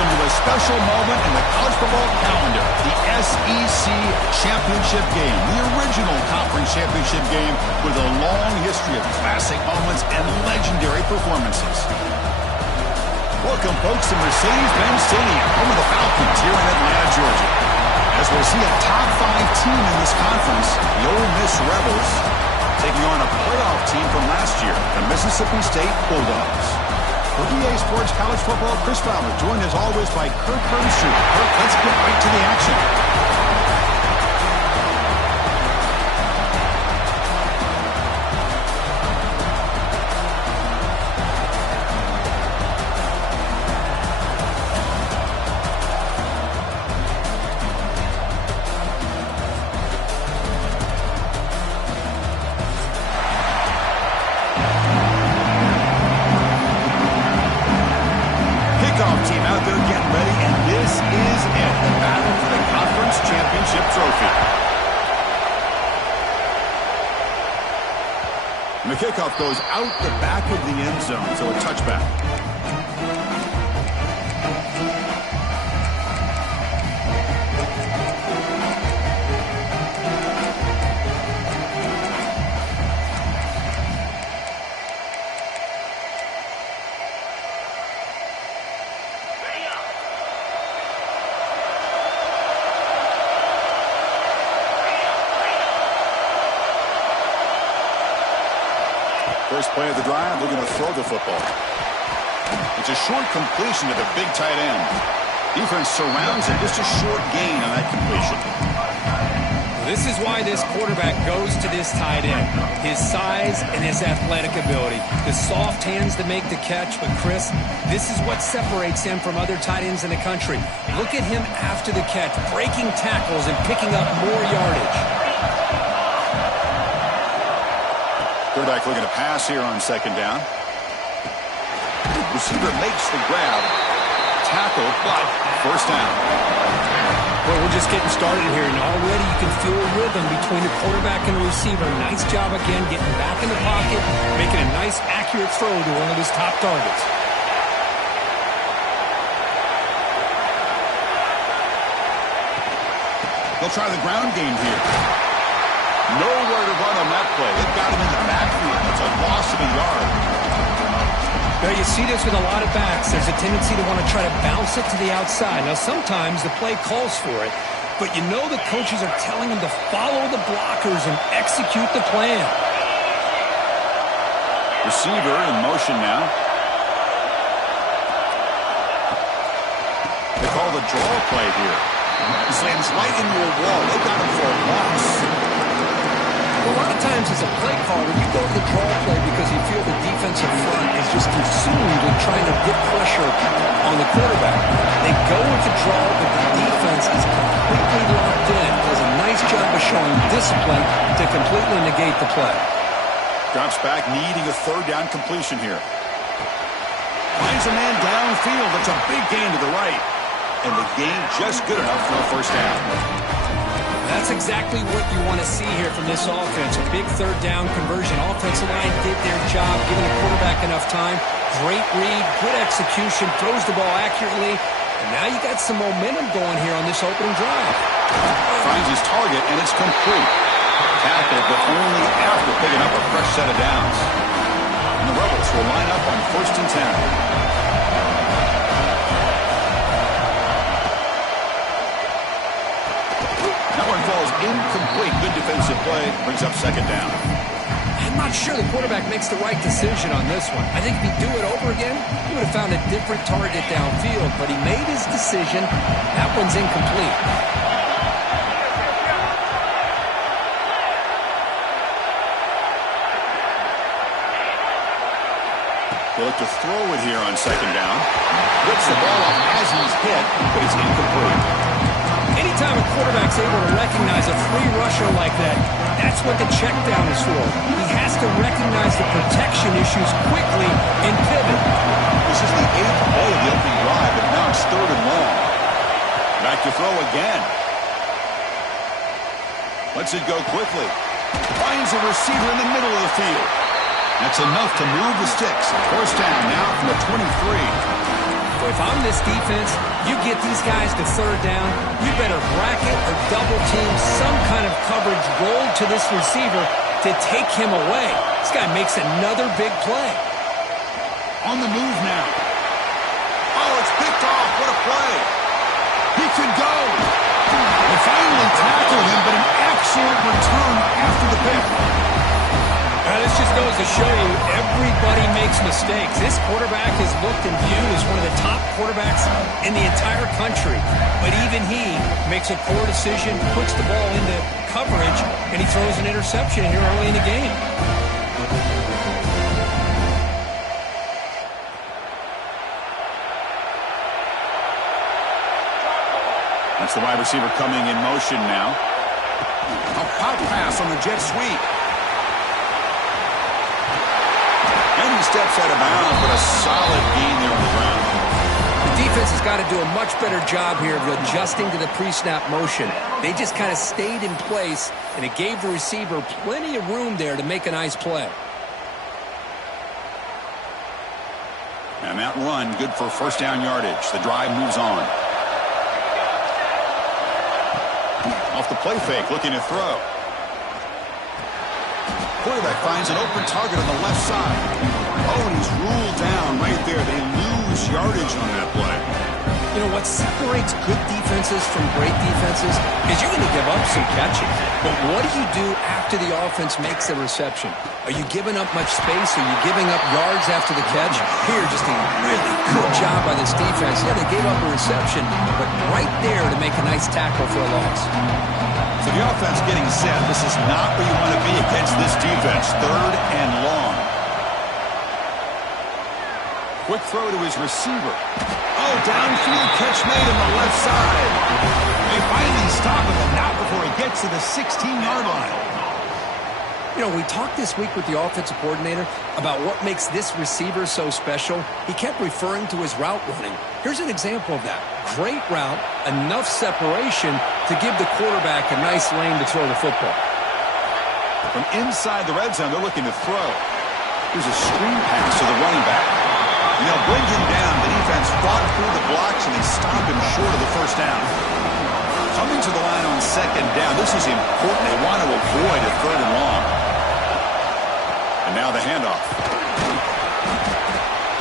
into a special moment in the college football calendar, the SEC Championship game, the original conference championship game with a long history of classic moments and legendary performances. Welcome, folks, to Mercedes-Benz Stadium, home of the Falcons here in Atlanta, Georgia. As we'll see a top 5 team in this conference, the Ole Miss Rebels, taking on a playoff team from last year, the Mississippi State Bulldogs. For EA Sports College Football, Chris Fowler, joined as always by Kirk Herbstreit. Kirk, let's get right to the action. Team out there getting ready, and this is it, the battle for the conference championship trophy. And the kickoff goes out the back of the end zone, so a touchback. First play of the drive, they're going to throw the football. It's a short completion to the big tight end. Defense surrounds him, just a short gain on that completion. This is why this quarterback goes to this tight end. His size and his athletic ability. The soft hands to make the catch, but Chris, this is what separates him from other tight ends in the country. Look at him after the catch, breaking tackles and picking up more yardage. Quarterback looking to pass here on second down. Receiver makes the grab. Tackle, but first down. Well, we're just getting started here, and already you can feel a rhythm between the quarterback and the receiver. Nice job again getting back in the pocket, making a nice, accurate throw to one of his top targets. They'll try the ground game here. Nowhere to run on that play. They've got him in the backfield. It's a loss of a yard. Now, you see this with a lot of backs. There's a tendency to want to try to bounce it to the outside. Now, sometimes the play calls for it, but you know the coaches are telling them to follow the blockers and execute the plan. Receiver in motion now. They call the draw play here. He slams right into a wall. They've got him for a loss. Well, a lot of times as a play caller, you go to the draw play because you feel the defensive front is just consumed with trying to get pressure on the quarterback. They go with the draw, but the defense is completely locked in. Does a nice job of showing discipline to completely negate the play. Drops back, needing a third down completion here. Finds a man downfield. That's a big gain to the right. And the gain just good enough for a first down. That's exactly what you want to see here from this offense. A big third down conversion. Offensive line did their job, giving the quarterback enough time. Great read, good execution, throws the ball accurately. And now you got some momentum going here on this opening drive. Finds his target, and it's complete. Tackle, but only after picking up a fresh set of downs. And the Rebels will line up on 1st and 10. Falls incomplete. Good defensive play. Brings up second down. I'm not sure the quarterback makes the right decision on this one. I think if he'd do it over again, he would have found a different target downfield. But he made his decision. That one's incomplete. They look to throw it here on second down. Gets the ball up as he's hit, but it's incomplete. Anytime a quarterback's able to recognize a free rusher like that, that's what the check down is for. He has to recognize the protection issues quickly and pivot. This is the 8th play of the opening drive, but now it's 3rd and long. Back to throw again. Lets it go quickly. Finds a receiver in the middle of the field. That's enough to move the sticks. First down now from the 23. If I'm this defense, you get these guys to third down, you better bracket or double team some kind of coverage roll to this receiver to take him away. This guy makes another big play. On the move now. Oh, it's picked off. What a play. He can go. They finally tackled him, but an excellent return after the pick. This just goes to show you everybody makes mistakes. This quarterback is looked and viewed as one of the top quarterbacks in the entire country. But even he makes a poor decision, puts the ball into coverage, and he throws an interception here early in the game. That's the wide receiver coming in motion now. A pop pass on the jet sweep. And he steps out of bounds, but a solid gain there on the ground. The defense has got to do a much better job here of adjusting to the pre-snap motion. They just kind of stayed in place, and it gave the receiver plenty of room there to make a nice play. And that run, good for first down yardage. The drive moves on. Off the play fake, looking to throw. Quarterback finds an open target on the left side. Oh, and he's ruled down right there. They lose yardage on that play. You know, what separates good defenses from great defenses is you're going to give up some catching. But what do you do after the offense makes a reception? Are you giving up much space? Are you giving up yards after the catch? Here, just a really good job by this defense. Yeah, they gave up a reception, but right there to make a nice tackle for a loss. So the offense getting set. This is not where you want to be against this defense. Third and long. Quick throw to his receiver. Oh, downfield catch made on the left side. They finally stop him, but not before he gets to the 16-yard line. You know, we talked this week with the offensive coordinator about what makes this receiver so special. He kept referring to his route running. Here's an example of that. Great route, enough separation to give the quarterback a nice lane to throw the football. From inside the red zone, they're looking to throw. Here's a screen pass to the running back. And they'll bring him down. The defense fought through the blocks, and they stop him short of the first down. Coming to the line on second down. This is important. They want to avoid a third and long. And now the handoff.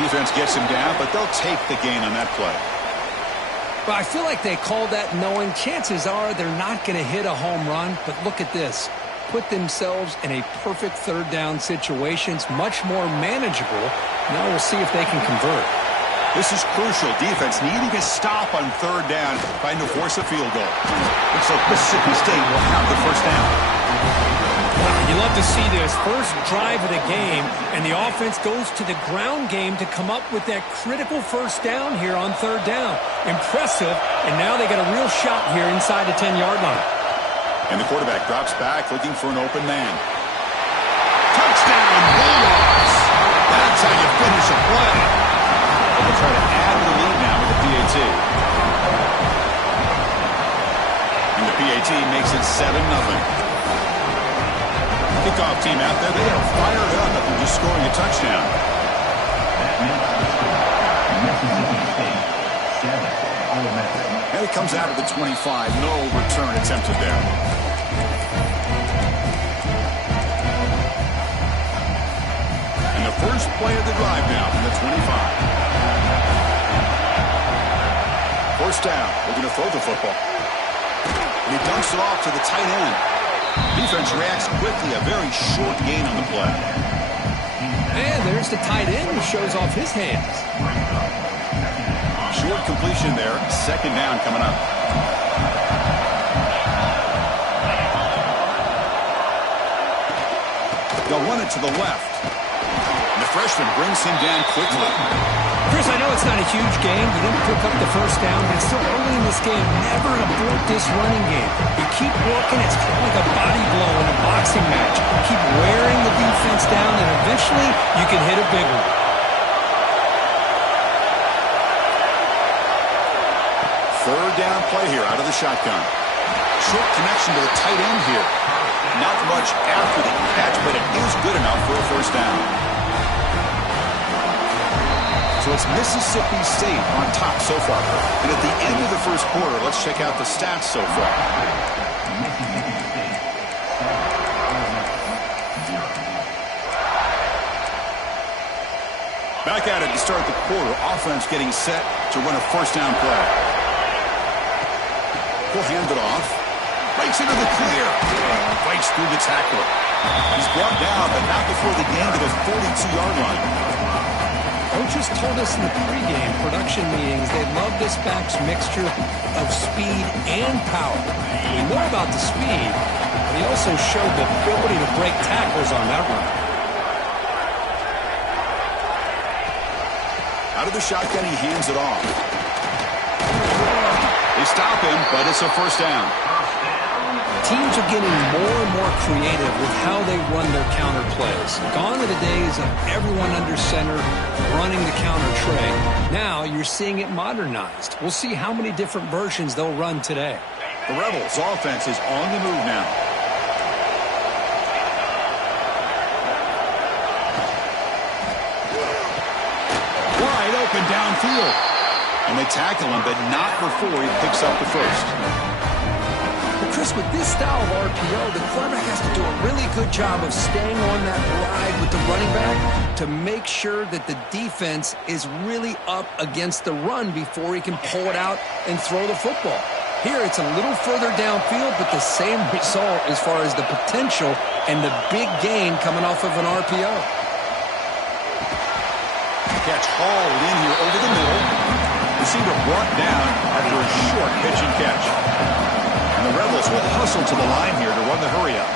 Defense gets him down, but they'll take the gain on that play. But I feel like they called that knowing chances are they're not going to hit a home run. But look at this. Put themselves in a perfect third down situation. It's much more manageable. Now we'll see if they can convert. This is crucial. Defense needing a stop on third down, trying to force a field goal. Looks like Mississippi State will have the first down. You love to see this first drive of the game, and the offense goes to the ground game to come up with that critical first down here on third down. Impressive, and now they got a real shot here inside the 10-yard line. And the quarterback drops back, looking for an open man. Touchdown, Bulldogs! That's how you finish a play. They'll try to add to the lead now with the PAT. And the PAT makes it 7-0. Kickoff team out there, they are fired up after just scoring a touchdown. And it comes out of the 25. No return attempted there. And the first play of the drive now from the 25. First down. Looking to throw the football. And he dumps it off to the tight end. Defense reacts quickly. A very short gain on the play. And there's the tight end who shows off his hands. Short completion there. Second down coming up. They'll run it to the left. And the freshman brings him down quickly. Chris, I know it's not a huge game. You didn't pick up the first down, but it's still early in this game. Never abort this running game. You keep working. It's kind of like a body blow in a boxing match. Keep wearing the defense down, and eventually you can hit a big one. Third down play here out of the shotgun. Short connection to the tight end here. Not much after the catch, but it is good enough for a first down. So So it's Mississippi State on top so far. And at the end of the first quarter, let's check out the stats so far. Back at it to start the quarter. Offense getting set to run a first down play. He'll hand it off. Breaks into the clear. Breaks through the tackler. He's brought down, but not before the gain to the 42-yard line. Coaches told us in the pregame production meetings they love this back's mixture of speed and power. We know about the speed, but he also showed the ability to break tackles on that run. Out of the shotgun, he hands it off. They stop him, but it's a first down. Teams are getting more and more creative with how they run their counter plays. Gone are the days of everyone under center running the counter tray. Now you're seeing it modernized. We'll see how many different versions they'll run today. The Rebels' offense is on the move now. Wide open downfield. And they tackle him, but not before he picks up the first. Well, Chris, with this style of RPO, the quarterback has to do a really good job of staying on that ride with the running back to make sure that the defense is really up against the run before he can pull it out and throw the football. Here, it's a little further downfield, but the same result as far as the potential and the big gain coming off of an RPO. Catch hauled in here over the middle. Receiver brought down after a short pitch and catch. And the Rebels will hustle to the line here to run the hurry-up.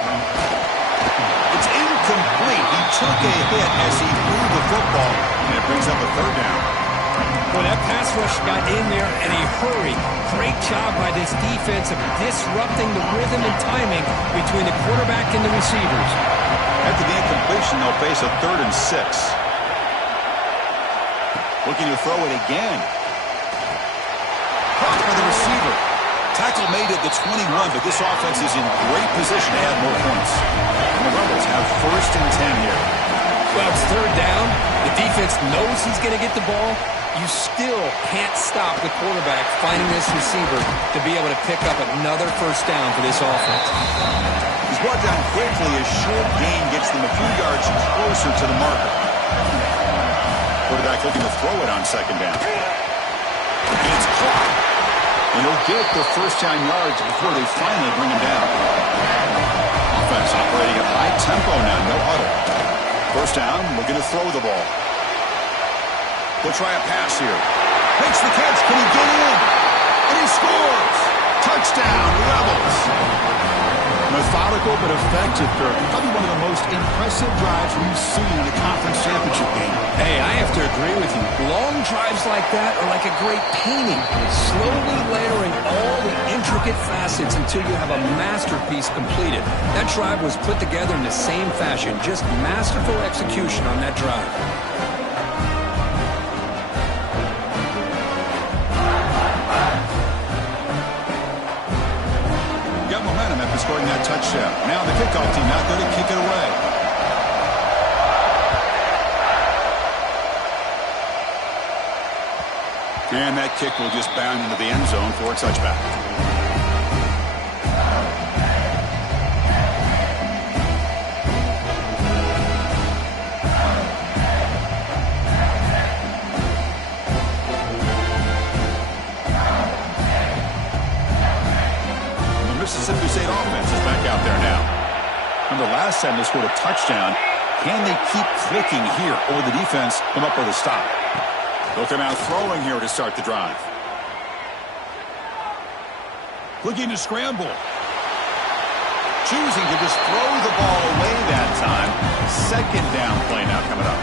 It's incomplete. He took a hit as he threw the football, and it brings up a third down. Well, that pass rush got in there in a hurry. Great job by this defense of disrupting the rhythm and timing between the quarterback and the receivers. After the incompletion, they'll face a 3rd and 6. Looking to throw it again. Caught by the receiver. Tackle made at the 21, but this offense is in great position to add more points. And the Rebels have 1st and 10 here. Well, it's 3rd down. The defense knows he's going to get the ball. You still can't stop the quarterback finding this receiver to be able to pick up another first down for this offense. He's brought down quickly. A short gain gets them a few yards closer to the marker. Quarterback looking to throw it on 2nd down. And it's caught. And he'll get the first down yards before they finally bring him down. Offense operating at high tempo now, no huddle. First down, looking to throw the ball. We'll try a pass here. Makes the catch. Can he get in? And he scores. Touchdown, Rebels. Methodical but effective, Kirk. Probably one of the most impressive drives we've seen in a conference championship game. Hey, I have to agree with you. Long drives like that are like a great painting. Slowly layering all the intricate facets until you have a masterpiece completed. That drive was put together in the same fashion. Just masterful execution on that drive. Scoring that touchdown. Now the kickoff team out there to kick it away. And that kick will just bound into the end zone for a touchback. Mississippi State offense is back out there now. Remember last time they scored a touchdown. Can they keep clicking here, or will the defense come up with a stop? They'll come out throwing here to start the drive. Looking to scramble. Choosing to just throw the ball away that time. 2nd down play now coming up.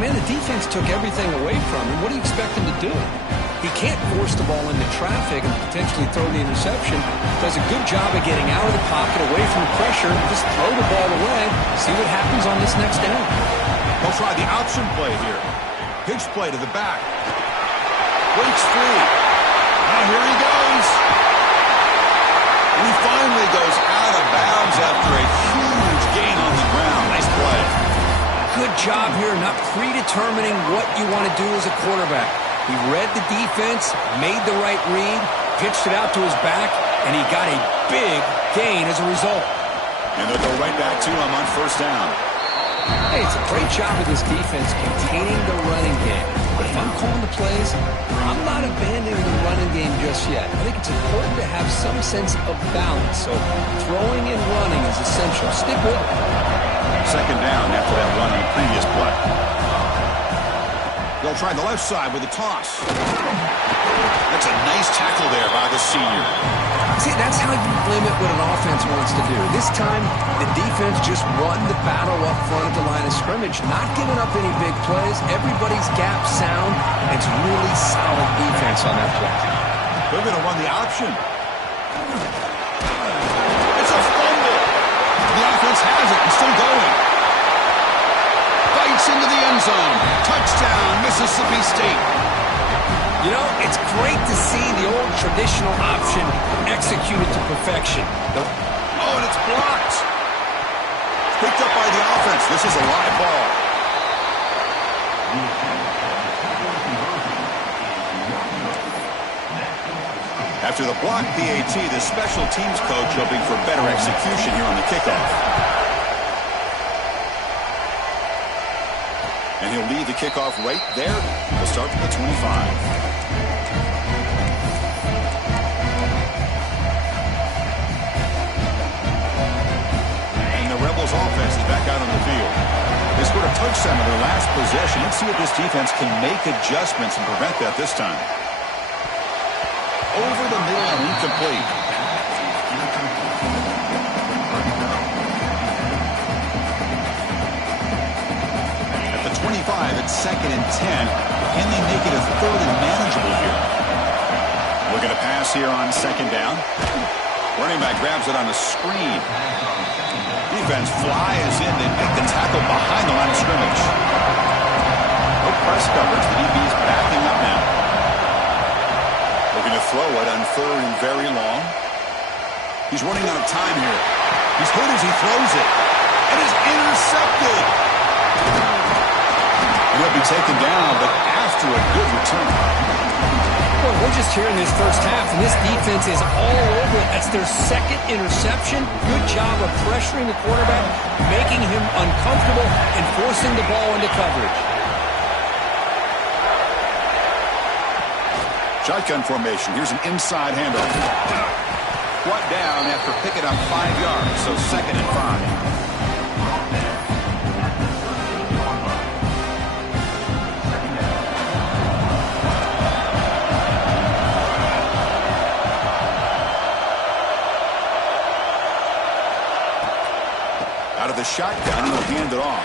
Man, the defense took everything away from him. What do you expect him to do? He can't force the ball into traffic and potentially throw the interception. Does a good job of getting out of the pocket, away from the pressure, just throw the ball away, see what happens on this next down. They'll try the option play here. Pitch play to the back. Breaks free. Now here he goes. And he finally goes out of bounds after a huge gain on the ground. Nice play. good job here not predetermining what you want to do as a quarterback. He read the defense, made the right read, pitched it out to his back, and he got a big gain as a result. And they'll go right back to him on first down. Hey, it's a great job of this defense containing the running game. But if I'm calling the plays, I'm not abandoning the running game just yet. I think it's important to have some sense of balance. So throwing and running is essential. Stick with it. Second down after that run on the previous play. They'll try the left side with a toss. That's a nice tackle there by the senior. See, that's how you limit what an offense wants to do. This time, the defense just won the battle up front at the line of scrimmage, not giving up any big plays. Everybody's gap sound. It's really solid defense on that play. They're going to run the option. It's a fumble. The offense has it and still going. Bites into the end zone. Touchdown, Mississippi State. You know, it's great to see the old traditional option executed to perfection. Oh, and it's blocked. It's picked up by the offense. This is a live ball. After the block PAT, the special teams coach hoping for better execution here on the kickoff. And he'll lead the kickoff right there. We'll start from the 25. Rebels offense is back out on the field. They scored a touchdown in their last possession. Let's see if this defense can make adjustments and prevent that this time. Over the middle and incomplete. At the 25, it's 2nd and 10. Can they make it a 3rd and manageable here? Looking to pass here on 2nd down. Running back grabs it on a screen. Defense flies in and make the tackle behind the line of scrimmage. No press coverage. The DB's backing up now. Looking to throw it on 3rd and very long. He's running out of time here. He's hit as he throws it. And is intercepted. And he'll be taken down, but after a good return. Well, we're just here in this first half, and this defense is all over it. That's their 2nd interception. Good job of pressuring the quarterback, making him uncomfortable, and forcing the ball into coverage. Shotgun formation. Here's an inside handoff. Brought down after picking up 5 yards, so 2nd and 5. Out of the shotgun, he'll hand it off.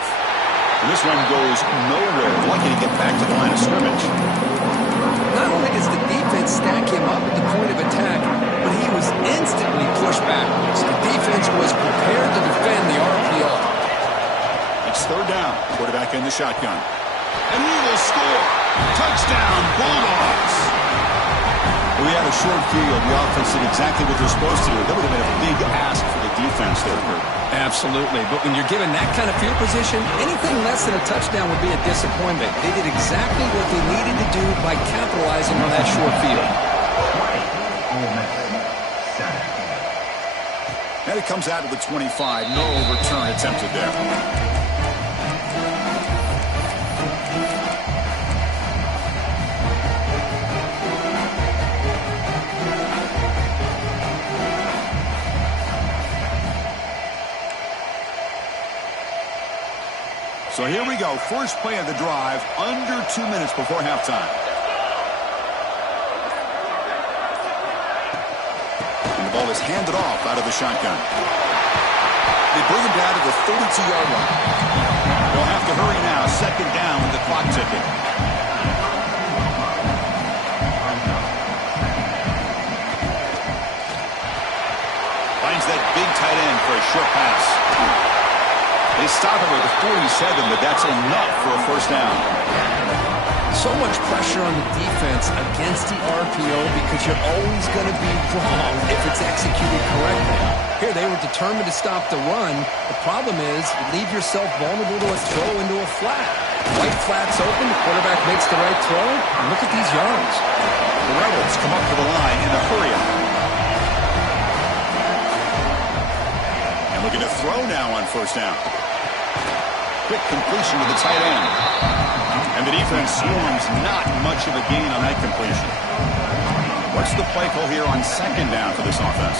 And this one goes nowhere. Lucky to get back to the line of scrimmage. Not only does the defense stack him up at the point of attack, but he was instantly pushed backwards. The defense was prepared to defend the RPO. It's 3rd down. Quarterback in the shotgun. And he will score. Touchdown, Bulldogs. We had a short field. The offense did exactly what they're supposed to do. That would have been a big ask for the defense there, Kurt. Absolutely. But when you're given that kind of field position, anything less than a touchdown would be a disappointment. They did exactly what they needed to do by capitalizing on that short field. And it comes out of the 25. No return attempted there. So here we go. First play of the drive, under 2 minutes before halftime. And the ball is handed off out of the shotgun. They bring him down to the 32-yard line. They'll have to hurry now. 2nd down with the clock ticking. Finds that big tight end for a short pass. They stop him at the 47, but that's enough for a first down. So much pressure on the defense against the RPO because you're always going to be wrong if it's executed correctly. Here, they were determined to stop the run. The problem is you leave yourself vulnerable to a throw into a flat. White flat's open, the quarterback makes the right throw, and look at these yards. The Rebels come up to the line in a hurry-up. And looking to throw now on first down. Quick completion to the tight end. And the defense swarms not much of a gain on that completion. What's the play call here on second down for this offense?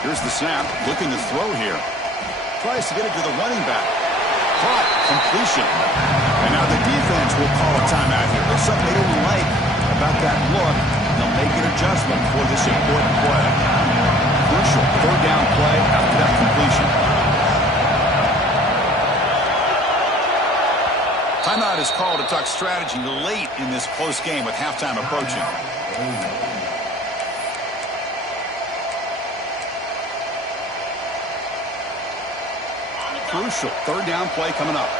Here's the snap, looking to throw here. Tries to get it to the running back. Caught, completion. And now the defense will call a timeout here. There's something they didn't like about that look. They'll make an adjustment for this important play. Crucial third down play after that completion. Timeout is called to talk strategy late in this close game with halftime approaching. Crucial third down play coming up.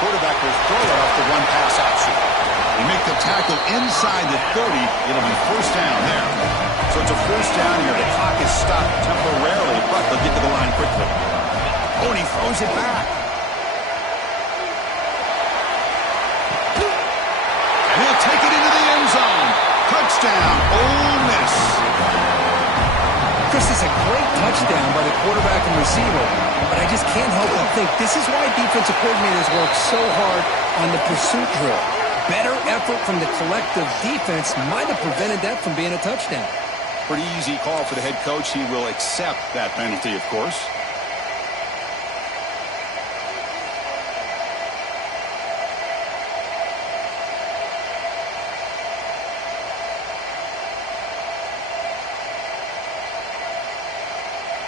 Quarterback will throw it off the run pass option. They make the tackle inside the 30. It'll be first down there. So it's a first down here. The clock is stopped temporarily, but they'll get to the line quickly. Oh, and he throws it back. And he'll take it into the end zone. Touchdown, Ole Miss. Chris, is a great touchdown by the quarterback and receiver, but I just can't help but think this is why defensive coordinators work so hard on the pursuit drill. Better effort from the collective defense might have prevented that from being a touchdown. Pretty easy call for the head coach. He will accept that penalty, of course.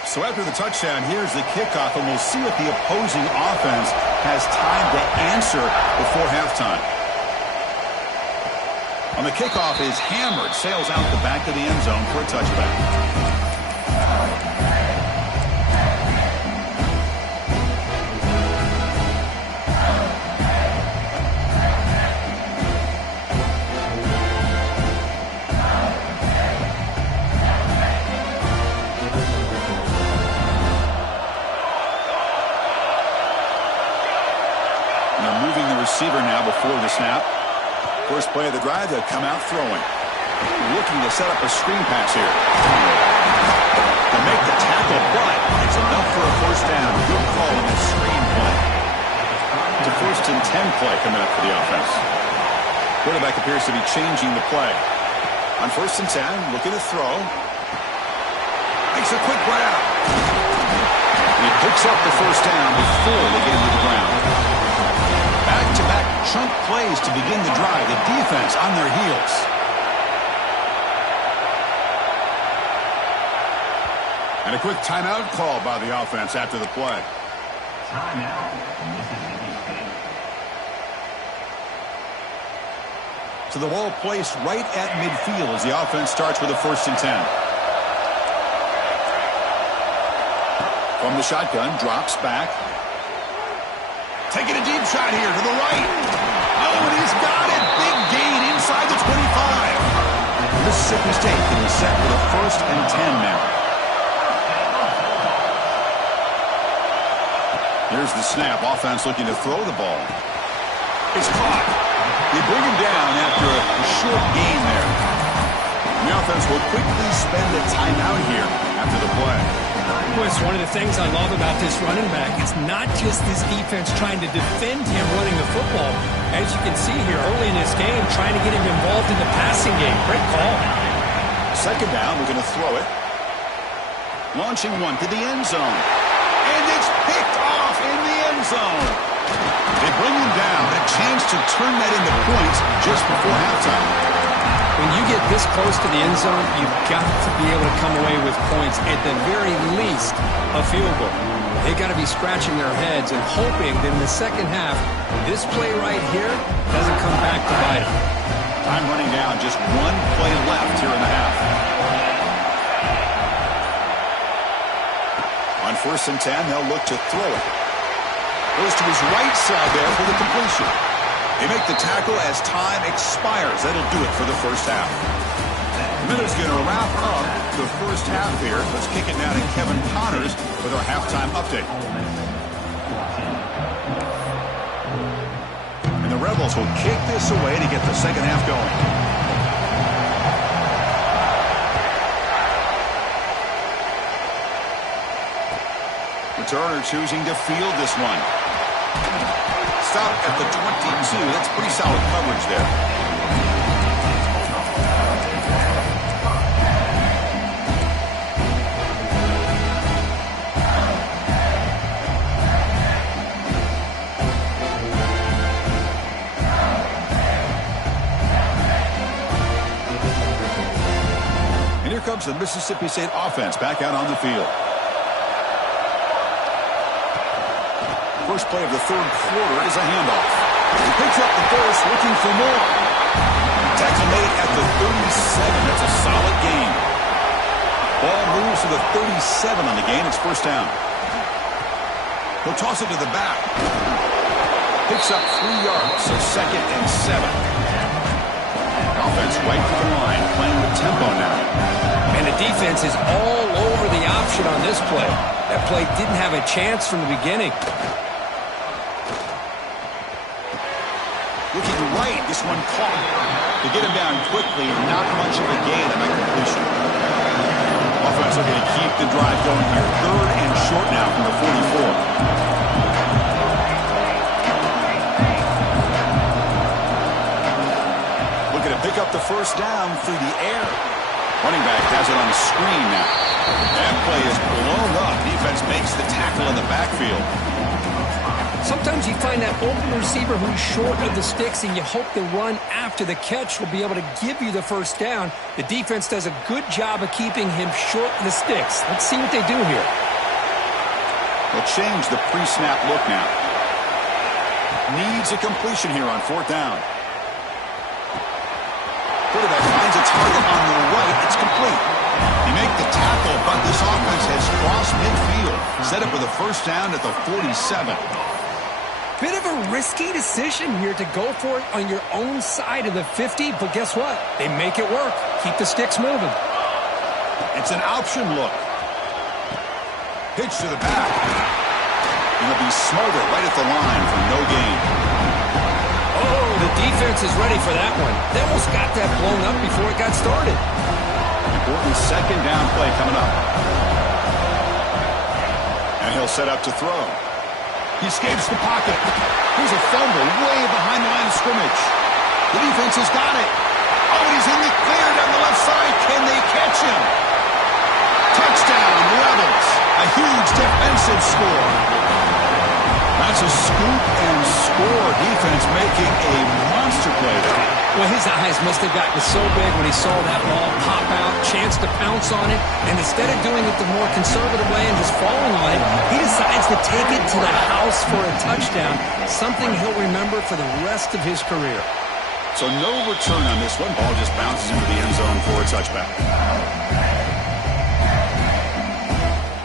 So after the touchdown, here's the kickoff, and we'll see if the opposing offense has time to answer before halftime. On the kickoff is hammered, sails out the back of the end zone for a touchback. Receiver now before the snap. First play of the drive, they'll come out throwing. Looking to set up a screen pass here. To make the tackle, but it's enough for a first down. Good call in this screen play. It's a 1st and 10 play coming up for the offense. Quarterback appears to be changing the play. On 1st and 10, looking to throw. Makes a quick grab. And he picks up the first down before they get into the ground. Back-to-back chunk plays to begin the drive. The defense on their heels. And a quick timeout call by the offense after the play. Timeout, Mississippi State. So the ball placed right at midfield as the offense starts with a 1st and 10. From the shotgun, drops back. Taking a deep shot here to the right. Oh, and he's got it. Big gain inside the 25. Mississippi State getting set for the 1st and 10 now. Here's the snap. Offense looking to throw the ball. It's caught. They bring him down after a short gain there. The offense will quickly spend a timeout here after the play. One of the things I love about this running back is not just this defense trying to defend him running the football. As you can see here early in this game, trying to get him involved in the passing game. Great call. Second down, we're going to throw it. Launching one to the end zone. And it's picked off in the end zone. They bring him down. A chance to turn that into points just before halftime. When you get this close to the end zone, you've got to be able to come away with points, at the very least, a field goal. They've got to be scratching their heads and hoping that in the second half, this play right here doesn't come back to bite them. Time running down, just one play left here in the half. 1st and 10, they'll look to throw it. Goes to his right side there for the completion. They make the tackle as time expires. That'll do it for the first half. The Miller's going to wrap up the first half here. Let's kick it now to Kevin Connors with our halftime update. And the Rebels will kick this away to get the second half going. Turner choosing to field this one. Stop at the 22. That's pretty solid coverage there. And here comes the Mississippi State offense back out on the field. First play of the third quarter is a handoff. He picks up the first, looking for more. Tackle made at the 37. That's a solid gain. Ball moves to the 37 on the gain. It's first down. He'll toss it to the back. Picks up 3 yards, so 2nd and 7. Offense right to the line, playing with tempo now. And the defense is all over the option on this play. That play didn't have a chance from the beginning. Looking right, this one caught. To get him down quickly, not much of a gain on that completion. Offense looking to keep the drive going here. 3rd and short now from the 44. Looking to pick up the first down through the air. Running back has it on the screen now. That play is blown up. Defense makes the tackle in the backfield. Sometimes you find that open receiver who's short of the sticks, and you hope the run after the catch will be able to give you the first down. The defense does a good job of keeping him short of the sticks. Let's see what they do here. They'll change the pre-snap look now. Needs a completion here on 4th down. Quarterback finds a target on the right. It's complete. They make the tackle, but this offense has crossed midfield. Set up with a first down at the 47. Bit of a risky decision here to go for it on your own side of the 50, but guess what? They make it work. Keep the sticks moving. It's an option look. Pitch to the back. And they'll be smarter right at the line for no gain. Oh, the defense is ready for that one. They almost got that blown up before it got started. Important 2nd down play coming up. And he'll set up to throw. He escapes the pocket. Here's a fumble way behind the line of scrimmage. The defense has got it. Oh, and he's in the clear down the left side. Can they catch him? Touchdown, Rebels. A huge defensive score. That's a scoop and score. Defense making a monster play there. Well, his eyes must have gotten so big when he saw that ball pop out, chance to pounce on it, and instead of doing it the more conservative way and just falling on it, he decides to take it to the house for a touchdown, something he'll remember for the rest of his career. So no return on this one. Ball just bounces into the end zone for a touchback.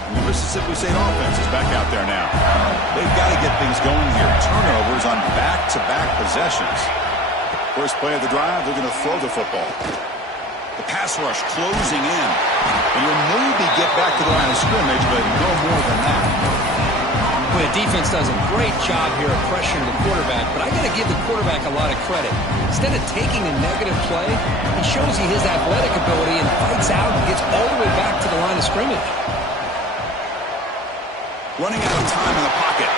And the Mississippi State offense is back out there now. They've got to get things going here. Turnovers on back-to-back possessions. First play of the drive, they're going to throw the football. The pass rush closing in. And you'll maybe get back to the line of scrimmage, but no more than that. Well, the defense does a great job here of pressuring the quarterback, but I got to give the quarterback a lot of credit. Instead of taking a negative play, he shows you his athletic ability and fights out and gets all the way back to the line of scrimmage. Running out of time in the pocket.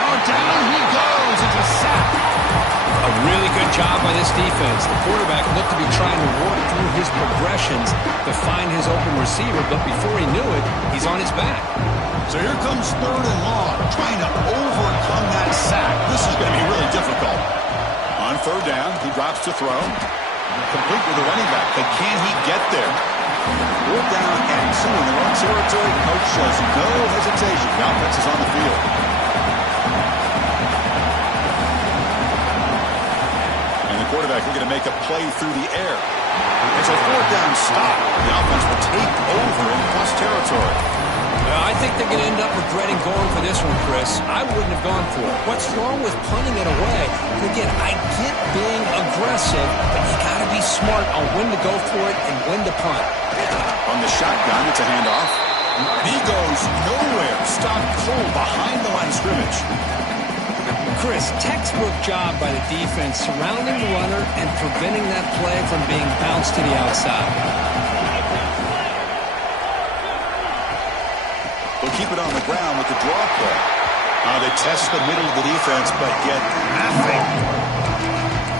Oh, down he goes. It's a sack. A really good job by this defense. The quarterback looked to be trying to work through his progressions to find his open receiver, but before he knew it, he's on his back. So here comes 3rd and long, trying to overcome that sack. This is going to be really difficult. On 3rd down, he drops to throw. Complete with the running back, but can he get there? 4th down and 2 in the run territory. Coach shows no hesitation. The offense is on the field. Quarterback looking to make a play through the air. It's a 4th down stop. The offense will take over in plus territory. Well, I think they're going to end up regretting going for this one, Chris. I wouldn't have gone for it. What's wrong with punting it away? And again, I get being aggressive, but you got to be smart on when to go for it and when to punt. On the shotgun, it's a handoff. He goes nowhere. Stopped cold behind the line of scrimmage. Chris, textbook job by the defense surrounding the runner and preventing that play from being bounced to the outside. They'll keep it on the ground with the draw play. They test the middle of the defense, but get nothing.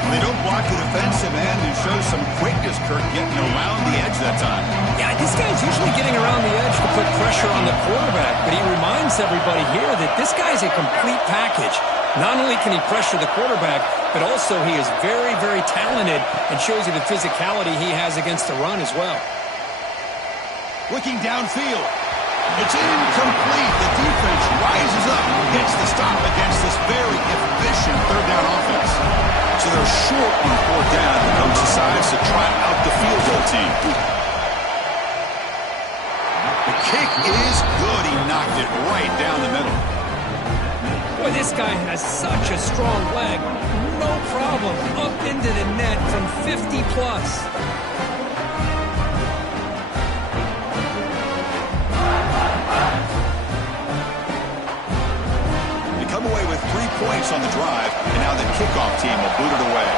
They don't block the defensive end and show some quickness, Kirk, getting around the edge that time. Yeah, this guy's usually getting around the edge to put pressure on the quarterback, but he reminds everybody here that this guy's a complete package. Not only can he pressure the quarterback, but also he is very, very talented and shows you the physicality he has against the run as well. Looking downfield. It's incomplete. The defense rises up, gets the stop against this very efficient third down offense. So they're short on fourth down. The coach decides to try out the field goal team. The kick is good. He knocked it right down the middle. Boy, this guy has such a strong leg. No problem. Up into the net from 50 plus. Away with 3 points on the drive, and now the kickoff team will boot it away.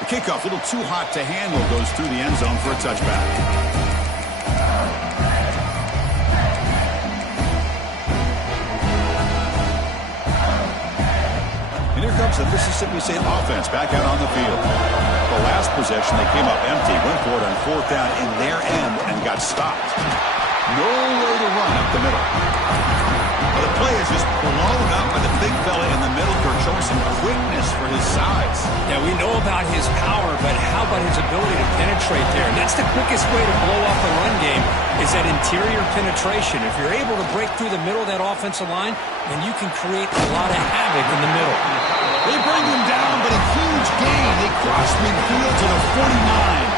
The kickoff, a little too hot to handle, goes through the end zone for a touchback. And here comes the Mississippi State offense back out on the field. The last possession, they came up empty, went for it on fourth down in their end, and got stopped. Nowhere to run up the middle. Well, the play is just blown up by the big fella in the middle, showing some quickness for his size. Yeah, we know about his power, but how about his ability to penetrate there? And that's the quickest way to blow up a run game, is that interior penetration. If you're able to break through the middle of that offensive line, then you can create a lot of havoc in the middle. They bring him down, but a huge gain. They cross midfield to the 49.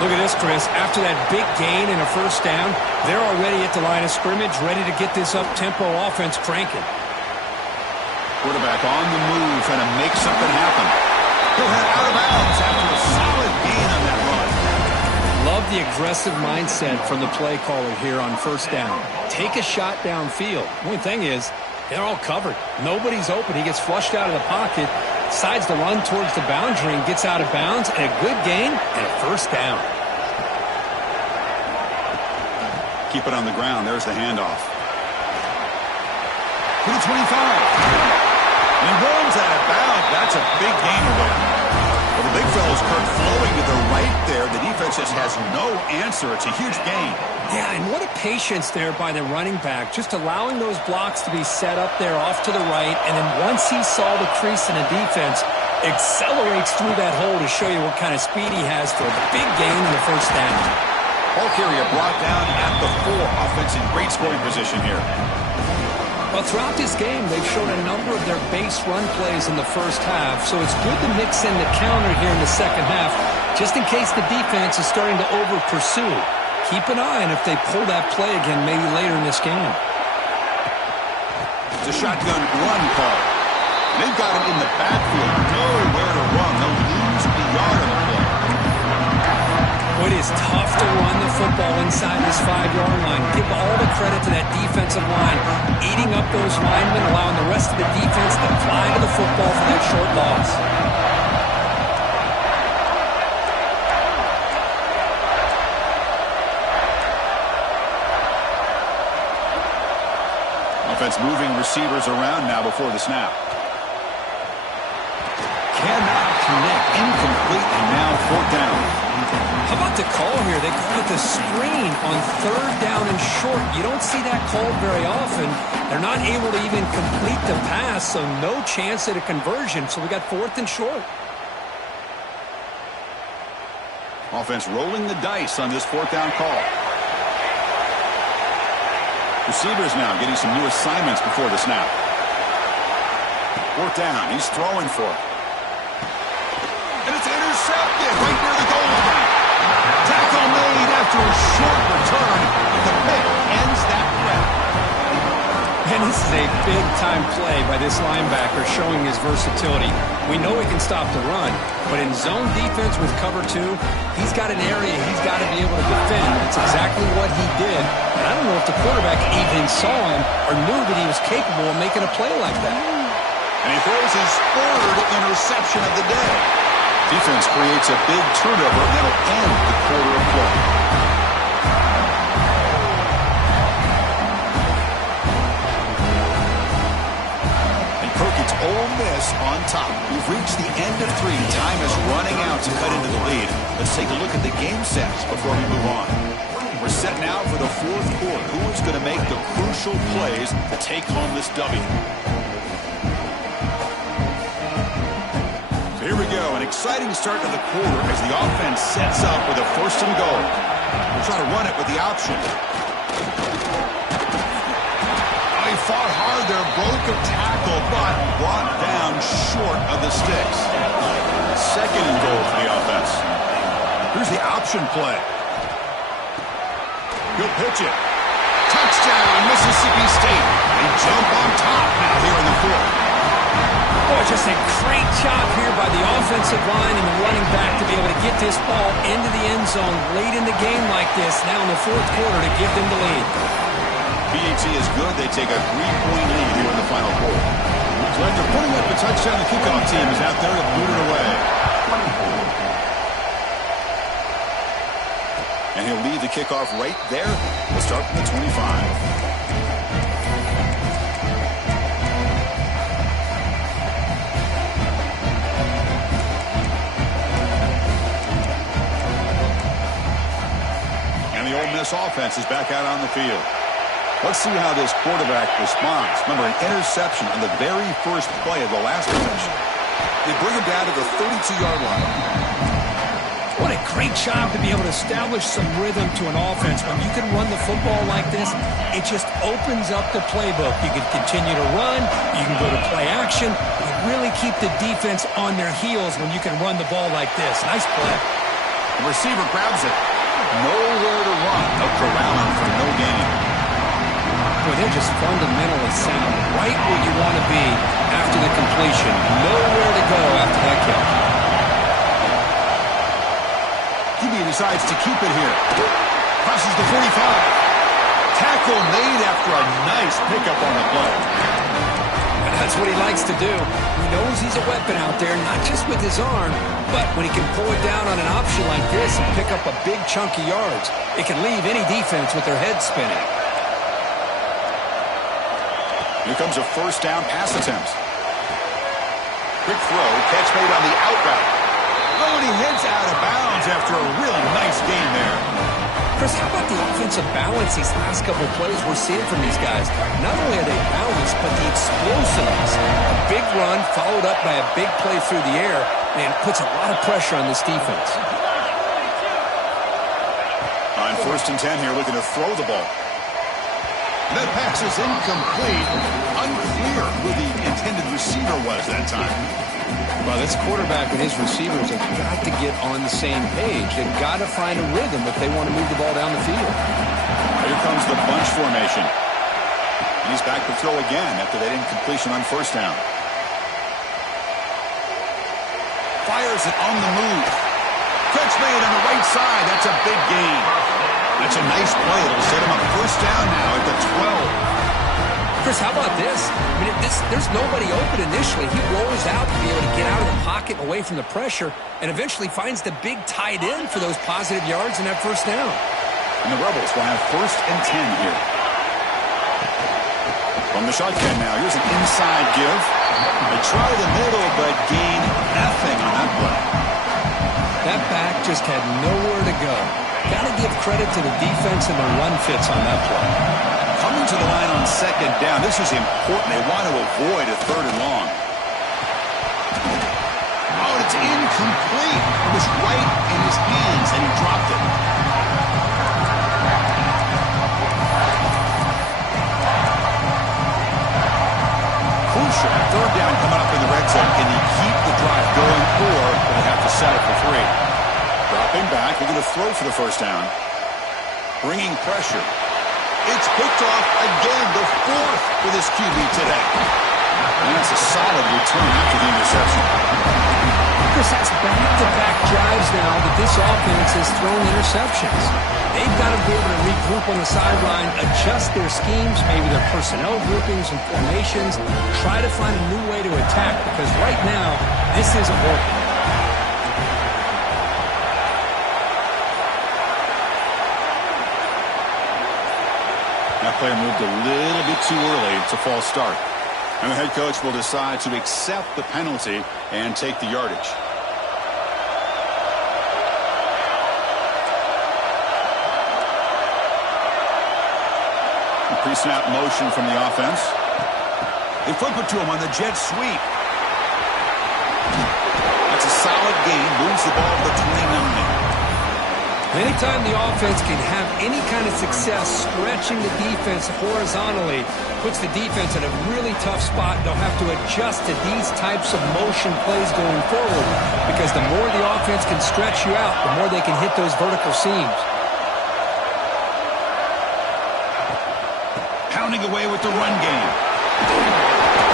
Look at this, Chris. After that big gain and a first down, they're already at the line of scrimmage, ready to get this up-tempo offense cranking. Quarterback on the move, trying to make something happen. He'll head out of bounds after a solid gain on that run. Love the aggressive mindset from the play caller here on first down. Take a shot downfield. The only thing is, they're all covered. Nobody's open. He gets flushed out of the pocket, decides to run towards the boundary and gets out of bounds, and a good gain and a first down. Keep it on the ground. There's the handoff. To the 25. And he rolls out of bounds. That's a big gain away. Well, the big fellow's Kirk flowing to the right there. The defense just has no answer. It's a huge gain. Yeah, and what a patience there by the running back, just allowing those blocks to be set up there off to the right, and then once he saw the crease in the defense, accelerates through that hole to show you what kind of speed he has for a big gain in the first down. Ball carrier brought down at the 4. Offense in great scoring position here. Well, throughout this game, they've shown a number of their base run plays in the first half, so it's good to mix in the counter here in the second half, just in case the defense is starting to over-pursue. Keep an eye on if they pull that play again maybe later in this game. It's a shotgun run call. They've got him in the backfield. Nowhere to run. They'll lose a yard on the play. It is tough to run the football inside this 5-yard line. Give all the credit to that defensive line, eating up those linemen, allowing the rest of the defense to fly to the football for that short loss. Offense moving receivers around now before the snap. Cannot connect. Incomplete, and now fourth down. How about the call here? They call it the screen on third down and short. You don't see that called very often. They're not able to even complete the pass, so no chance at a conversion. So we got fourth and short. Offense rolling the dice on this fourth down call. Receivers now getting some new assignments before the snap. Fourth down. He's throwing for it. And it's intercepted right near the goal line. short return, but the pick ends that threat. And this is a big-time play by this linebacker showing his versatility. We know he can stop the run, but in zone defense with cover 2, he's got an area he's got to be able to defend. That's exactly what he did. And I don't know if the quarterback even saw him or knew that he was capable of making a play like that. And he throws his third interception of the day. Defense creates a big turnover that'll end the quarter of play. It's Ole Miss on top. We've reached the end of 3. Time is running out to cut into the lead. Let's take a look at the game sets before we move on. We're set now for the 4th quarter. Who is going to make the crucial plays to take home this W? So here we go. An exciting start to the quarter as the offense sets up with a 1st and goal. We'll try to run it with the option. He fought hard there, broke a tackle, but brought down short of the sticks. 2nd and goal for the offense. Here's the option play. He'll pitch it. Touchdown, Mississippi State. They jump on top now here in the 4th. Boy, just a great job here by the offensive line and the running back to be able to get this ball into the end zone late in the game like this, now in the 4th quarter to give them the lead. PAT is good. They take a 3-point lead here in the final quarter. So after putting up the touchdown, the kickoff team is out there to boot it away. And he'll leave the kickoff right there. We'll start from the 25. And the Ole Miss offense is back out on the field. Let's see how this quarterback responds. Remember, an interception on the very first play of the last possession. They bring him down to the 32-yard line. What a great job to be able to establish some rhythm to an offense. When you can run the football like this, it just opens up the playbook. You can continue to run. You can go to play action. You really keep the defense on their heels when you can run the ball like this. Nice play. The receiver grabs it. Nowhere to run. They'll corral him for no gain. Boy, they're just fundamentally sound, right where you want to be after the completion. Nowhere to go after that catch. QB decides to keep it here. Crosses the 45. Tackle made after a nice pickup on the play. And that's what he likes to do. He knows he's a weapon out there, not just with his arm, but when he can pull it down on an option like this and pick up a big chunk of yards, it can leave any defense with their head spinning. Here comes a 1st down pass attempt. Quick throw, catch made on the out route. Oh, and he heads out of bounds after a really nice gain there. Chris, how about the offensive balance these last couple of plays we're seeing from these guys? Not only are they balanced, but the explosiveness. A big run followed up by a big play through the air, and it puts a lot of pressure on this defense. On 1st and 10 here, looking to throw the ball. That pass is incomplete. Unclear who the intended receiver was that time. Well, this quarterback and his receivers have got to get on the same page. They've got to find a rhythm if they want to move the ball down the field. Here comes the bunch formation. And he's back to throw again after that incompletion on 1st down. Fires it on the move. Catch made on the right side. That's a big gain. That's a nice play. It'll set him up 1st down now at the 12. Chris, how about this? I mean, there's nobody open initially. He rolls out to be able to get out of the pocket and away from the pressure and eventually finds the big tight end for those positive yards in that 1st down. And the Rebels will have 1st and 10 here. From the shotgun now, here's an inside give. They try the middle, but gain nothing on that play. That back just had nowhere to go. Got to give credit to the defense and the run fits on that play. Coming to the line on 2nd down. This is important. They want to avoid a 3rd and long. Oh, it's incomplete. It was right in his hands, and he dropped it. Crucial. 3rd down coming up in the red zone. Can he keep the drive going, or will they have to settle for 3? Dropping back. They're going to throw for the 1st down. bringing pressure. It's picked off again, the fourth for this QB today. And that's a solid return after the interception. Chris, that's back-to-back drives now that this offense has thrown interceptions. They've got to be able to regroup on the sideline, adjust their schemes, maybe their personnel groupings and formations, try to find a new way to attack, because right now, this isn't working. That player moved a little bit too early. It's a false start. And the head coach will decide to accept the penalty and take the yardage. Pre-snap motion from the offense. They flip it to him on the jet sweep. That's a solid gain. Moves the ball to the 29. Anytime the offense can have any kind of success stretching the defense horizontally, puts the defense in a really tough spot. They'll have to adjust to these types of motion plays going forward, because the more the offense can stretch you out, the more they can hit those vertical seams. Pounding away with the run game.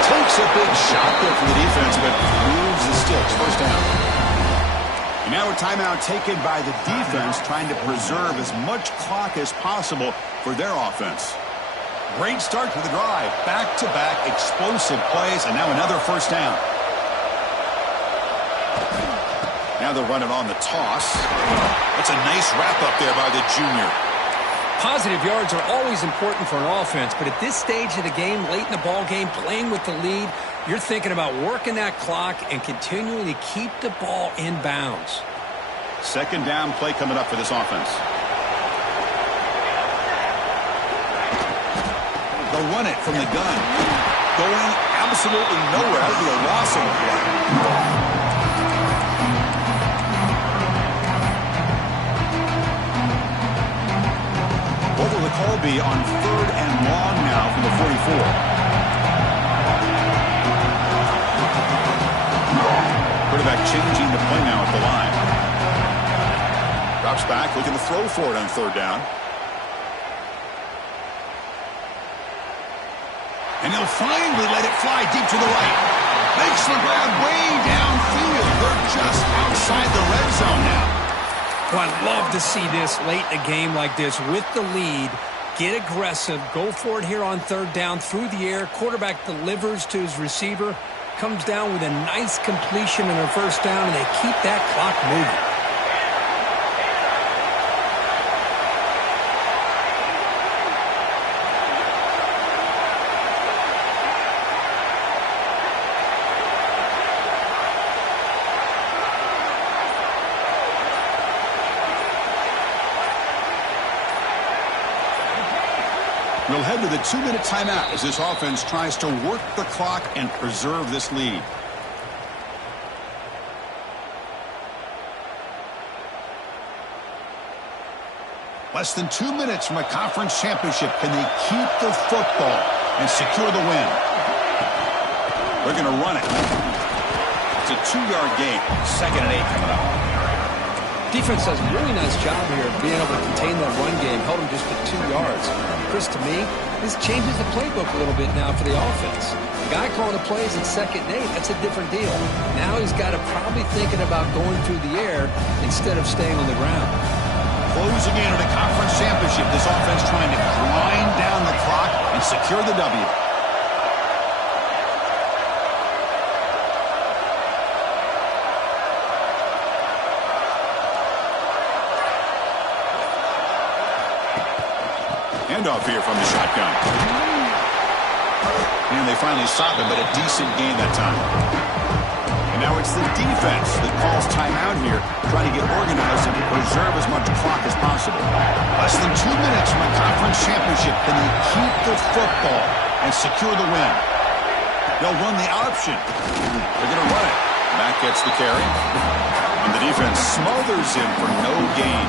Takes a big shot there from the defense, but moves the sticks. First down. And now a timeout taken by the defense, trying to preserve as much clock as possible for their offense. Great start to the drive. Back-to-back explosive plays, and now another first down. Now they'll run it on the toss. That's a nice wrap-up there by the junior. Positive yards are always important for an offense, but at this stage of the game, late in the ball game, playing with the lead, you're thinking about working that clock and continuing to keep the ball in bounds. Second down play coming up for this offense. They'll run it from the gun. Going absolutely nowhere. That would be a loss of a play. What will the call be on 3rd and long now from the 44? Quarterback changing the play now at the line. Drops back, looking to throw for it on 3rd down. And he'll finally let it fly deep to the right. Makes the grab way downfield. They're just outside the red zone now. Well, I'd love to see this late in a game like this with the lead. Get aggressive. Go for it here on 3rd down through the air. Quarterback delivers to his receiver. Comes down with a nice completion in their first down, and they keep that clock moving. We'll head to the 2-minute timeout as this offense tries to work the clock and preserve this lead. Less than 2 minutes from a conference championship. Can they keep the football and secure the win? They're going to run it. It's a 2-yard gain. 2nd and 8 coming up. Defense does a really nice job here of being able to contain that run game, held them just to 2 yards. Chris, to me, this changes the playbook a little bit now for the offense. The guy calling the plays at 2nd and 8, that's a different deal. Now he's got to probably thinking about going through the air instead of staying on the ground. Closing in on a conference championship, this offense trying to grind down the clock and secure the W. Handoff here from the shotgun. And they finally stop him, but a decent gain that time. And now it's the defense that calls timeout here, trying to get organized and to preserve as much clock as possible. Less than 2 minutes from a conference championship. Can they keep the football and secure the win? They'll run the option. They're going to run it. Matt gets the carry. And the defense smothers him for no gain.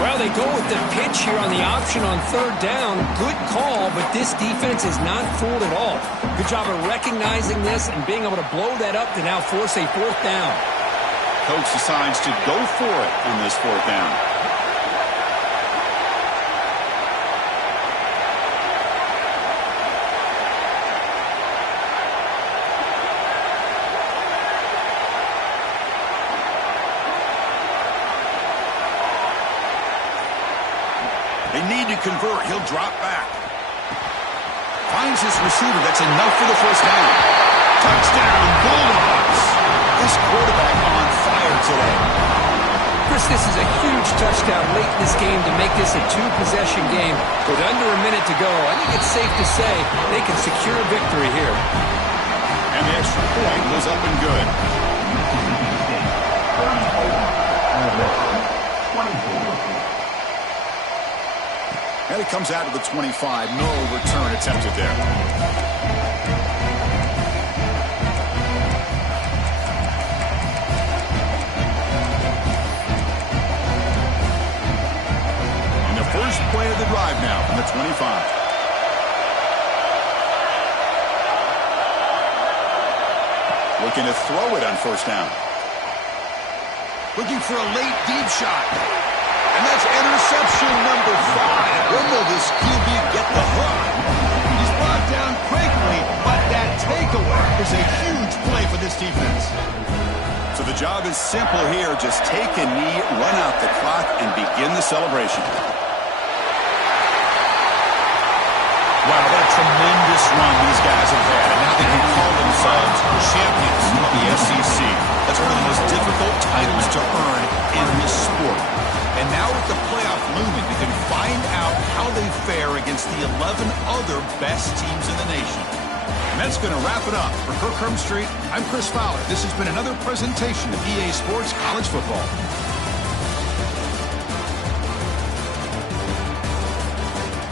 Well, they go with the pitch here on the option on 3rd down. Good call, but this defense is not fooled at all. Good job of recognizing this and being able to blow that up to now force a 4th down. Coach decides to go for it on this 4th down. They need to convert. He'll drop back. Finds his receiver. That's enough for the first down. Touchdown, Bulldogs. This quarterback on fire today. Chris, this is a huge touchdown late in this game to make this a two-possession game. With under a minute to go, I think it's safe to say they can secure a victory here. And the extra point goes up and good. And it comes out to the 25. No return attempted there. And the first play of the drive now from the 25. Looking to throw it on first down. Looking for a late deep shot. And that's interception number 5. When will this QB get the hook? He's brought down quickly, but that takeaway is a huge play for this defense. So the job is simple here. Just take a knee, run out the clock, and begin the celebration. Wow, what a tremendous run these guys have had. And now they can call themselves champions of the SEC. That's one of the most difficult titles to earn in this sport. And now with the playoff looming, we can find out how they fare against the 11 other best teams in the nation. And that's going to wrap it up. For Kirk Herbstreit, I'm Chris Fowler. This has been another presentation of EA Sports College Football.